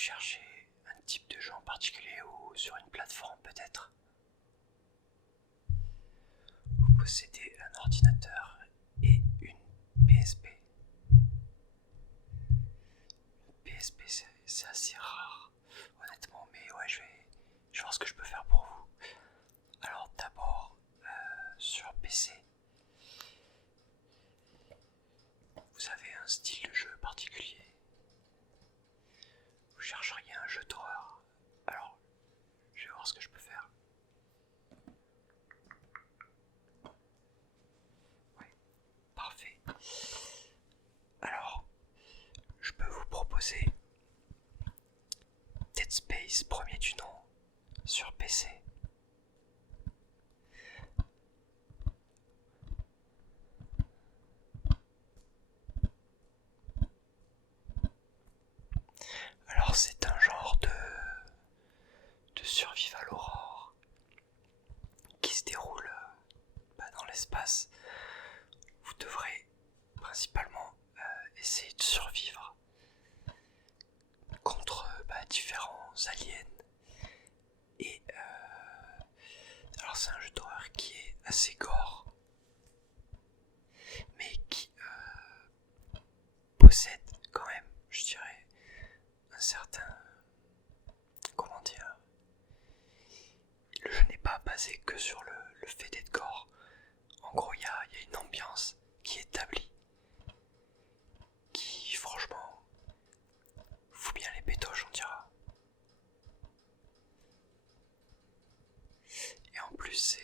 cherchez un type de jeu en particulier ou sur une plateforme peut-être? Vous possédez un ordinateur et une PSP. Une PSP c'est assez rare, honnêtement, mais ouais, je vais voir ce que je peux faire pour vous. Alors d'abord, sur PC, vous avez un style de jeu particulier. Vous chercheriez un jeu d'horreur. Alors, je vais voir ce que je peux faire. Ouais, parfait. Alors, je peux vous proposer Dead Space, premier du nom, sur PC. Alors c'est un genre de survival horror qui se déroule dans l'espace. Vous devrez principalement essayer de survivre contre différents aliens. Et alors c'est un jeu d'horreur qui est assez gore, mais qui possède quand même, je dirais, un certain... Comment dire? Le jeu n'est pas basé que sur le fait d'être gore. En gros, il y a une ambiance qui est établie, qui franchement fout bien les pétoches, on dira. Et en plus,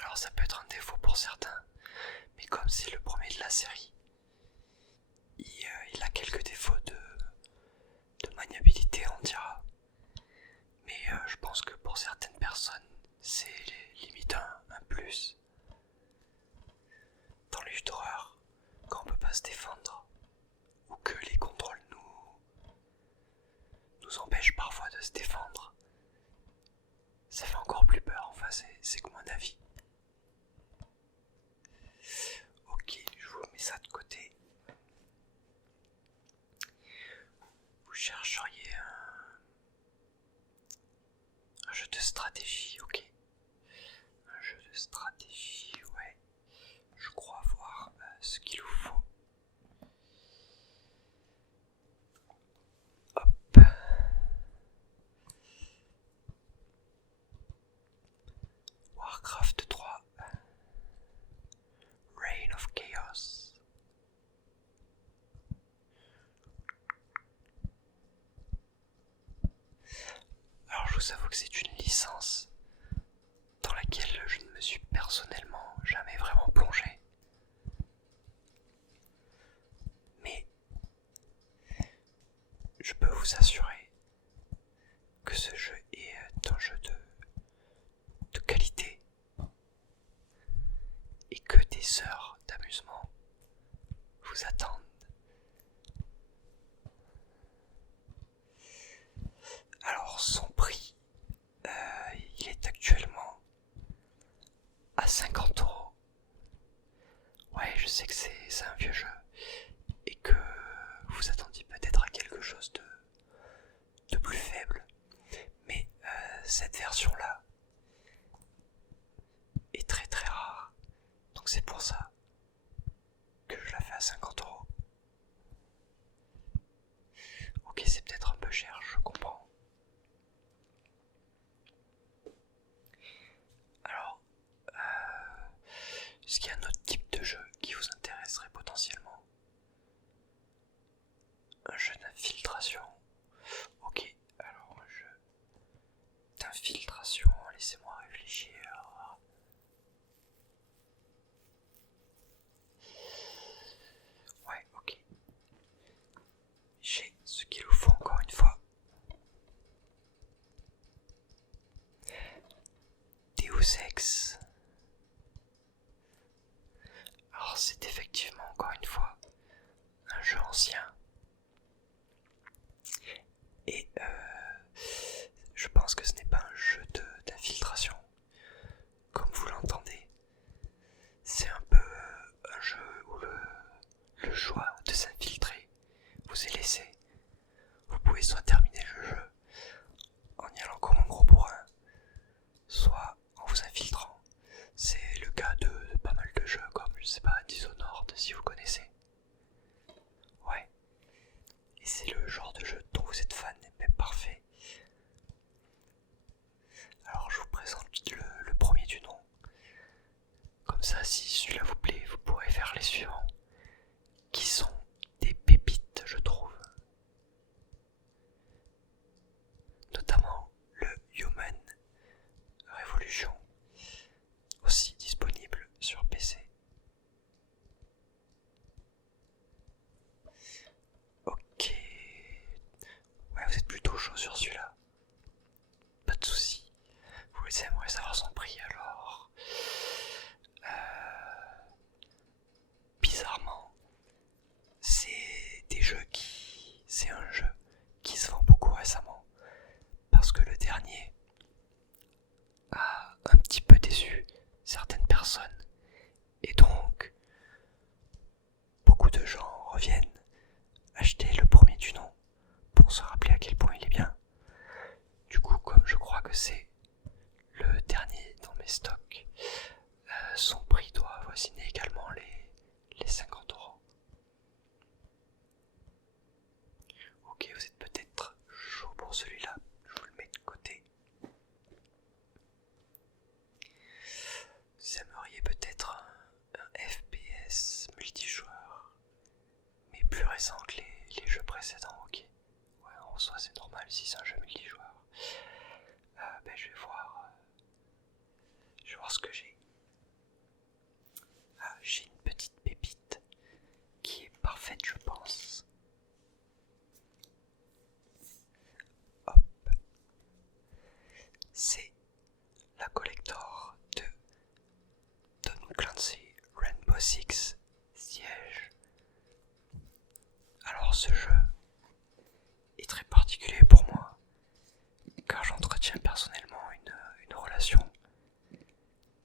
alors ça peut être un défaut pour certains, mais comme c'est le premier de la série, il a quelques défauts de maniabilité, on dira. Mais je pense que pour certaines personnes, c'est limite un plus. Dans les jeux d'horreur, quand on peut pas se défendre, ou que les contrôles nous empêchent parfois de se défendre, ça fait encore plus peur, enfin c'est que mon avis. Ok, je vous mets ça de côté. Vous chercheriez un jeu de stratégie, ok. Un jeu de stratégie, ouais. Je crois voir ce qu'il vous faut. Hop. Warcraft 3. Reign of Chaos. Alors je vous avoue que c'est une licence dans laquelle je ne me suis personnellement jamais vraiment plongé. Mais je peux vous assurer que ce jeu est un jeu de qualité et que des heures d'amusement vous attendent. Alors son prix, il est actuellement à 50€. Ouais, je sais que c'est un vieux jeu et que vous attendiez peut-être à quelque chose de plus faible, mais cette version-là est très très rare, donc c'est pour ça que je la fais à 50€. Ok, c'est peut-être un peu cher, je comprends. Alors, est-ce qu'il y a un autre type de jeu qui vous intéresserait potentiellement? Un jeu d'infiltration. Ok, alors un jeu d'infiltration, laissez-moi réfléchir. Ouais, ok. J'ai ce qu'il vous faut encore une fois. pouvez soit terminer le jeu en y allant comme un gros bourrin, soit en vous infiltrant. C'est le cas de pas mal de jeux comme, je sais pas, Dishonored si vous connaissez. Ouais. Et c'est le genre de jeu dont vous êtes fan, mais parfait. Alors je vous présente le premier du nom. Comme ça, si celui-là vous plaît, vous pourrez faire les suivants. Qui sont des pépites, je trouve. Notamment le Human Revolution, aussi disponible sur PC. Ok. Ouais, vous êtes plutôt chaud sur celui-là. Pas de soucis. Vous aimeriez savoir son prix alors. Bizarrement, c'est un jeu qui se vend beaucoup récemment. Parce que le dernier a un petit peu déçu certaines personnes. Et donc, beaucoup de gens reviennent acheter le premier du nom pour se rappeler à quel point il est bien. Du coup, comme je crois que c'est le dernier dans mes stocks, son prix doit avoisiner également les 50 €. Ok, vous êtes peut-être chaud pour celui-là, je vous le mets de côté. Vous aimeriez peut-être un FPS multijoueur, mais plus récent que les jeux précédents, ok. Ouais, en soi c'est normal si c'est un jeu multijoueur. Je vais voir ce que j'ai. Ah, j'ai une petite pépite qui est parfaite, je pense. Hop. C'est la collector de Tom Clancy Rainbow Six Siege. Alors ce jeu est très particulier pour moi, car j'entretiens personnellement une relation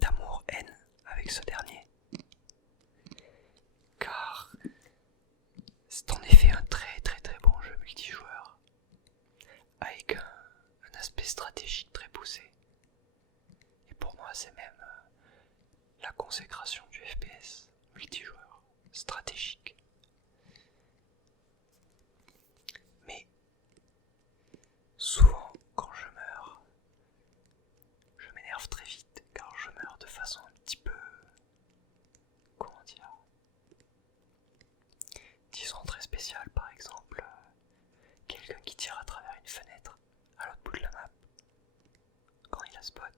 d'amour-haine avec ce dernier. Car c'est en effet un très très très bon jeu multijoueur, avec un aspect stratégique très poussé. Et pour moi c'est même la consécration du FPS multijoueur stratégique. Mais souvent quand je meurs, je m'énerve très vite car je meurs de façon un petit peu, comment dire, disons très spéciale. Par exemple, quelqu'un qui tire à travers une fenêtre à l'autre bout de la map quand il la spot,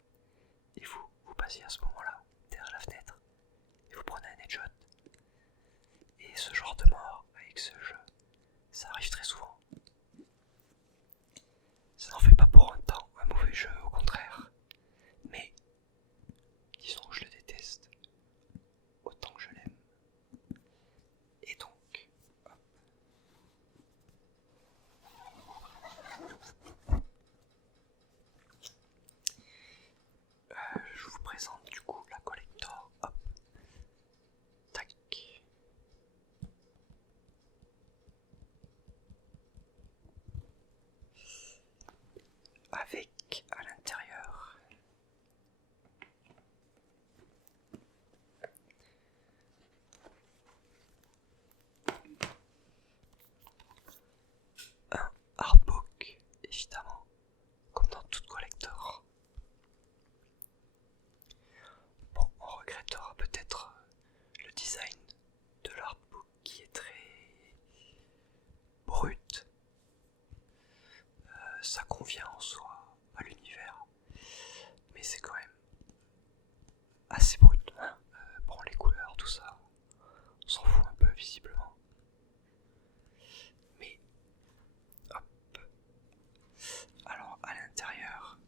et vous passez à ce moment-là derrière la fenêtre et vous prenez un headshot. Et ce genre de mort avec ce jeu, ça arrive très souvent. Ça n'en fait pas pour un temps un mauvais jeu, au contraire. Mais disons que je le déteste autant que je l'aime. Et donc, hop. Je vous présente du coup la collector. Hop. Tac. Avec à l'intérieur un artbook, évidemment, comme dans toute collector. Bon, on regrettera peut-être le design de l'artbook qui est très brut. Ça convient en soi à l'univers, mais c'est quand même assez brut, hein. Bon, les couleurs, tout ça, on s'en fout un peu visiblement. Mais hop. Alors à l'intérieur,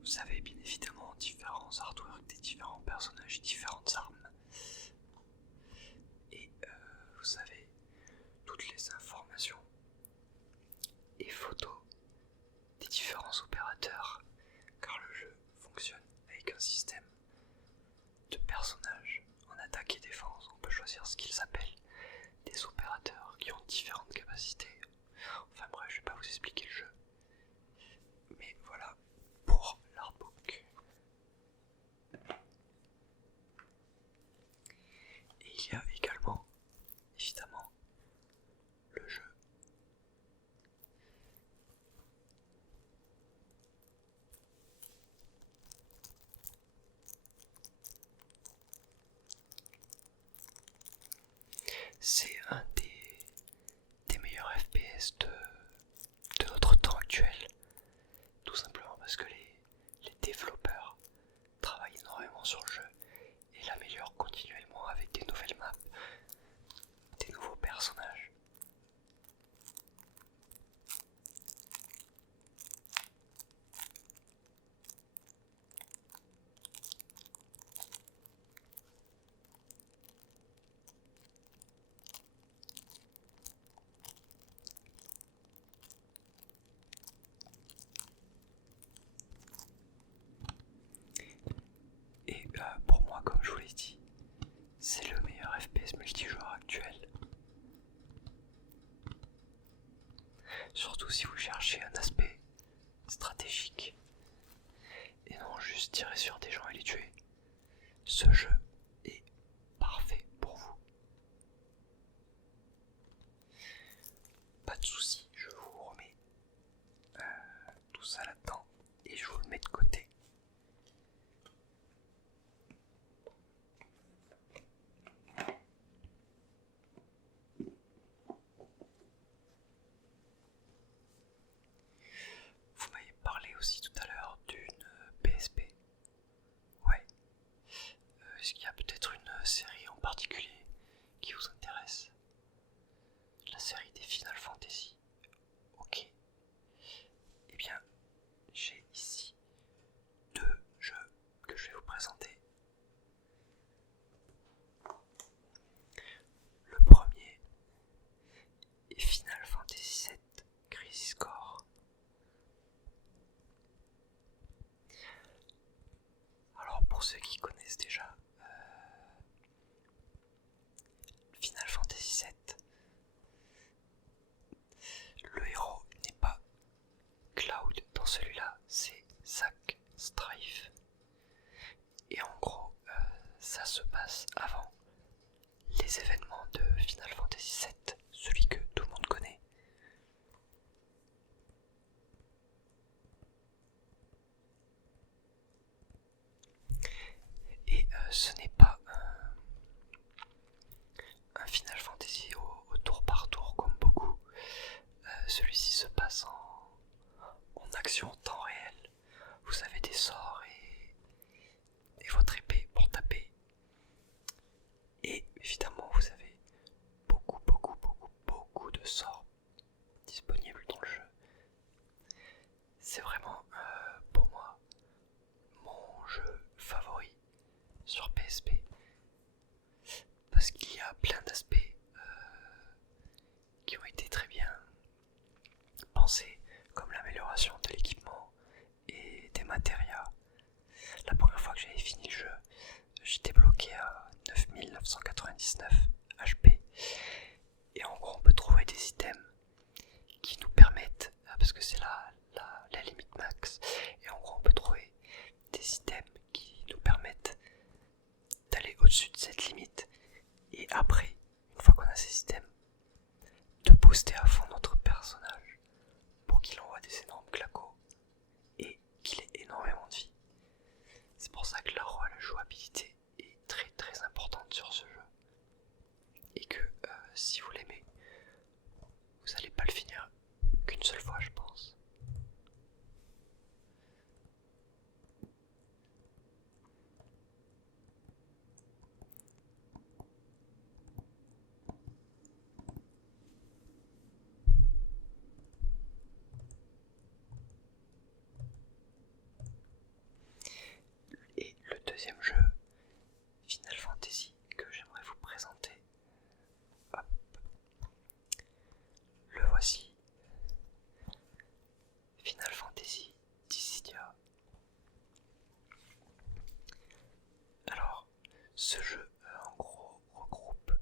vous avez bien évidemment différents artworks des différents personnages, différentes armes. Et vous avez toutes les informations et photos des différents c'est un des meilleurs FPS de notre temps actuel. Tout simplement parce que les développeurs travaillent énormément sur le jeu et l'améliorent continuellement avec des nouvelles maps, des nouveaux personnages. Et pour moi, comme je vous l'ai dit, c'est le meilleur FPS multijoueur actuel. Surtout si vous cherchez un aspect stratégique et non juste tirer sur des gens et les tuer. Ce jeu est parfait pour vous. Pas de soucis, je vous remets tout ça là-dedans et je vous le mets de côté. Vous m'avez parlé aussi tout à l'heure d'une PSP. Ouais. Est-ce qu'il y a peut-être une série en particulier qui vous intéresse? La série des Final Fantasy. Ok. Eh bien, j'ai ici deux jeux que je vais vous présenter. Le premier est Final Fantasy VII Crisis Core. Alors pour ceux qui connaissent déjà Final Fantasy VII, le héros n'est pas Cloud dans celui-là, c'est Zack Strife. Et en gros, ça se passe avant les événements de Final Fantasy VII, celui que tout le monde connaît. Et ce n'est pas un Final Fantasy au tour par tour comme beaucoup. Celui-ci se passe en action en temps réel. Vous avez des sorts et votre épée pour taper. Et évidemment vous avez beaucoup de sorts disponibles dans le jeu. C'est vraiment pour moi mon jeu favori sur PSP parce qu'il y a plein d'aspects qui ont été très bien pensés, comme l'amélioration de l'équipement et des matériaux. La première fois que j'avais fini le jeu, j'étais bloqué à 9999 HP et en gros on peut trouver des items qui nous permettent, parce que c'est la limite max, et en gros on peut trouver des items qui nous permettent d'aller au-dessus de cette limite et après, une fois qu'on a ces items, de booster à fond notre personnage pour qu'il envoie des énormes claquos et qu'il ait énormément de vie. C'est pour ça que la jouabilité est très importante sur ce jeu et que si vous l'aimez, vous n'allez pas le finir qu'une seule fois, je pense. Et le deuxième jeu, Final Fantasy, que j'aimerais vous présenter, hop, le voici. Final Fantasy Dissidia. Alors, ce jeu en gros regroupe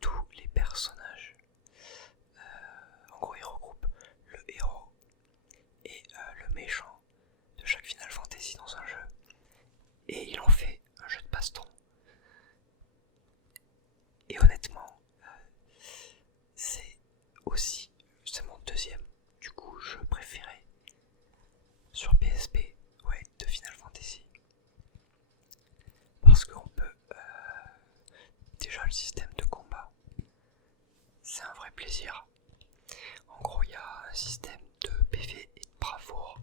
tous les personnages. En gros, il regroupe le héros et le méchant de chaque Final Fantasy dans un jeu. Et il en fait un jeu de baston. Et honnêtement, c'est mon deuxième, du coup, jeu préféré sur PSP, ouais, de Final Fantasy. Parce qu'on peut, déjà le système de combat, c'est un vrai plaisir. En gros, il y a un système de PV et de bravoure.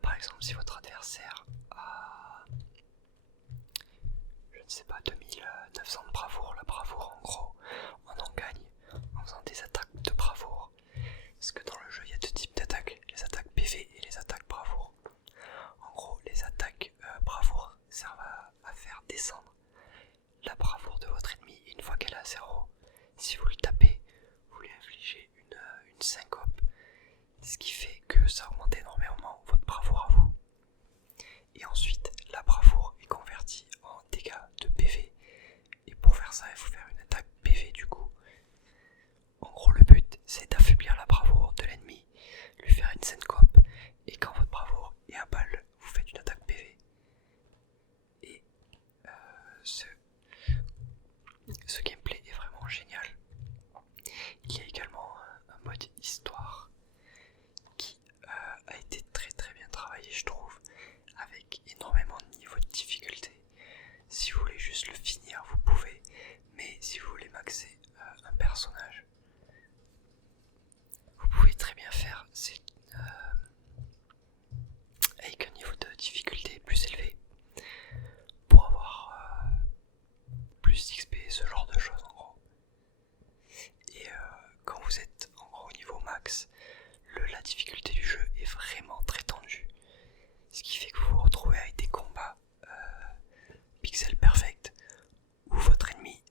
Par exemple, si votre adversaire a, je ne sais pas, 2900 de bravoure, la bravoure en gros, on en gagne en faisant des attaques de bravoure. Parce que dans le jeu, il y a deux types d'attaques, les attaques PV et les attaques bravoure. En gros, les attaques bravoure servent à faire descendre la bravoure de votre ennemi. Et une fois qu'elle est à 0, si vous le tapez, vous lui infligez une syncope. Ce qui fait que ça augmente énormément votre bravoure à vous. Et ensuite, la bravoure est convertie en dégâts de PV. Et pour faire ça, il faut faire une attaque PV du coup. En gros, le but, c'est d'affaiblir la bravoure de l'ennemi, lui faire une syncope, et quand votre bravoure est à balle, vous faites une attaque PV. Et ce gameplay est vraiment génial. Il y a également un mode histoire qui a été très très bien travaillé, je trouve, avec énormément de niveaux de difficulté. Si vous voulez juste le finir, vous pouvez, mais si vous voulez maxer un personnage, vous pouvez très bien faire avec un niveau de difficulté plus élevé pour avoir plus d'XP, ce genre de choses en gros. Et quand vous êtes en gros au niveau max, la difficulté du jeu est vraiment très tendue. Ce qui fait que vous vous retrouvez avec des combats pixel perfect où votre ennemi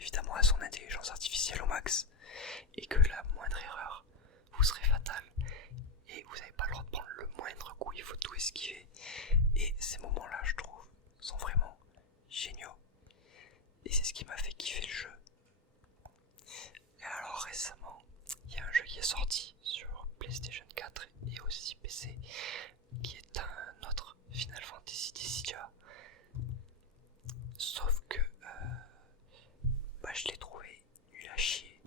évidemment a son intelligence artificielle au max et que la moindre erreur vous serait fatale et vous n'avez pas le droit de prendre le moindre coup, il faut tout esquiver. Et ces moments là je trouve sont vraiment géniaux et c'est ce qui m'a fait kiffer le jeu. Et alors récemment il y a un jeu qui est sorti sur PlayStation 4 et aussi PC qui est un autre Final Fantasy Dissidia, sauf que je l'ai trouvé nul à chier.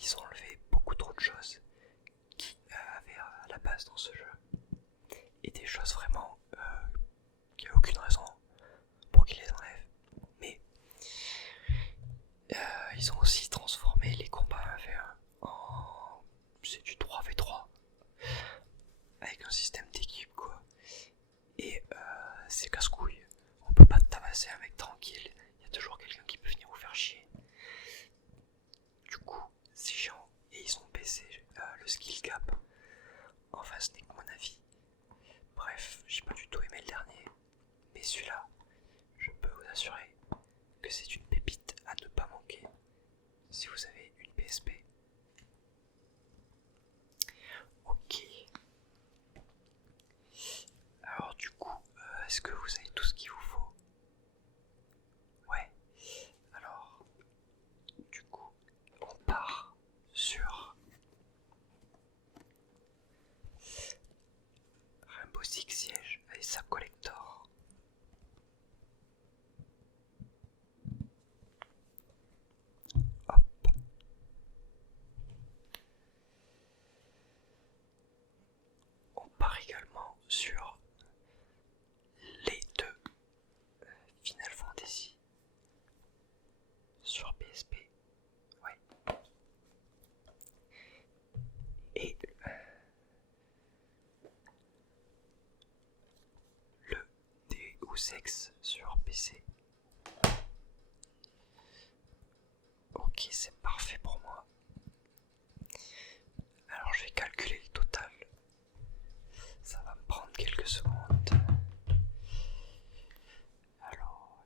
Ils ont enlevé beaucoup trop de choses qui avaient à la base dans ce jeu et des choses vraiment qu'il n'y a aucune raison pour qu'ils les enlèvent. Mais ils ont aussi transformé les combats 1v1 en c'est du 3v3 avec un système d'équipe quoi. Et c'est casse-couille. On peut pas tabasser un mec tranquille. Il y a toujours quelqu'un qui peut venir vous faire chier. Du coup, c'est chiant. Et ils ont baissé le skill cap. Enfin, ce n'est que mon avis. Bref, j'ai pas du tout aimé le dernier. Mais celui-là, je peux vous assurer que c'est une pépite à ne pas manquer si vous avez une PSP. Ok. Alors du coup, est-ce que vous avez tout ce qu'il vous faut? Ouais. Alors, du coup, on part sur Rainbow Six Siege et sa collector. Hop. On part également sur les deux Final Fantasy sur PSP. Ouais. Et le Deus Ex sur PC. Ok, c'est parfait pour moi. Alors je vais calculer le total. Ça va me prendre quelques secondes. Alors,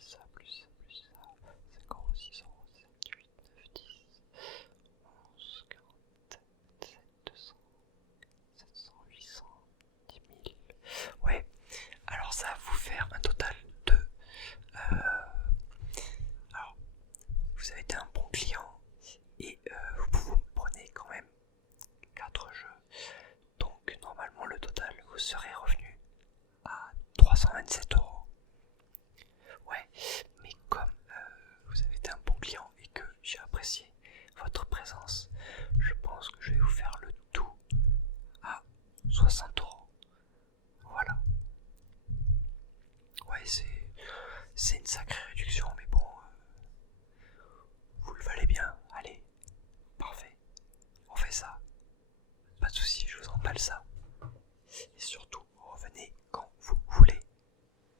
ça, plus ça, plus ça. 5 euros, 6 euros, 7, 8, 9, 10, 11, 40, 7, 200, 700, 800, 10 000. Ouais, alors ça va vous faire un total de... alors, vous avez été un bon client et vous prenez quand même 4 jeux. Donc normalement le total vous serait revenu à 327 euros. Ouais, mais comme vous avez été un bon client et que j'ai apprécié votre présence, je pense que je vais vous faire le tout à 60 euros. Voilà. Ouais, c'est une sacrée réduction, mais bon, vous le valez bien. Allez. mal ça.